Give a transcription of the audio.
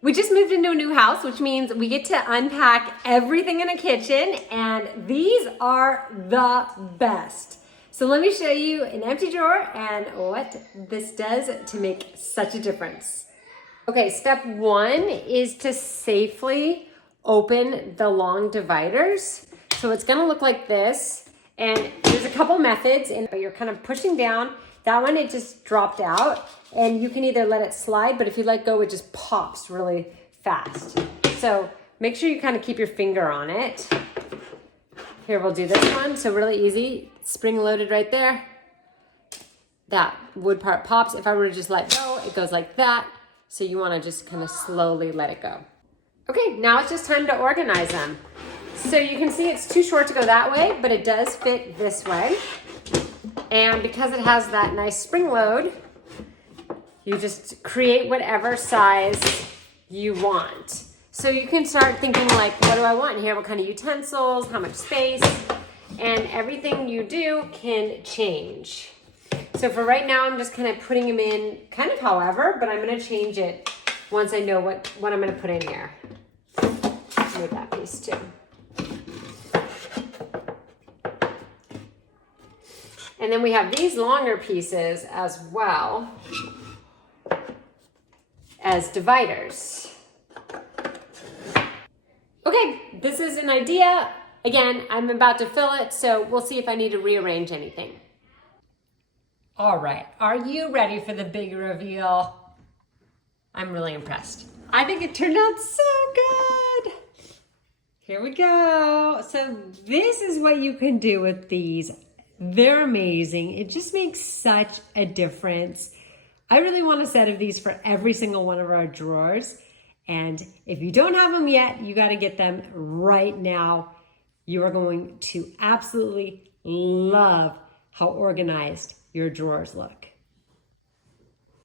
We just moved into a new house, which means we get to unpack everything in the kitchen, and these are the best. So let me show you an empty drawer and what this does to make such a difference. Okay, step one is to safely open the long dividers. So it's gonna look like this, and there's a couple methods, but you're kind of pushing down. That one, it just dropped out, and you can either let it slide, but if you let go, it just pops really fast. So make sure you kind of keep your finger on it. Here, we'll do this one. So really easy, spring loaded right there. That wood part pops. If I were to just let go, it goes like that. So you wanna just kind of slowly let it go. Okay, now it's just time to organize them. So you can see it's too short to go that way, but it does fit this way. And because it has that nice spring load, you just create whatever size you want. So you can start thinking like, what do I want here? What kind of utensils, how much space, and everything you do can change. So for right now, I'm just kind of putting them in kind of however, but I'm gonna change it once I know what I'm gonna put in here. Move that piece too. And then we have these longer pieces as well as dividers. Okay, this is an idea. Again, I'm about to fill it, so we'll see if I need to rearrange anything. All right, are you ready for the big reveal? I'm really impressed. I think it turned out so good. Here we go. So this is what you can do with these. They're amazing. It just makes such a difference. I really want a set of these for every single one of our drawers. And if you don't have them yet, you got to get them right now. You are going to absolutely love how organized your drawers look.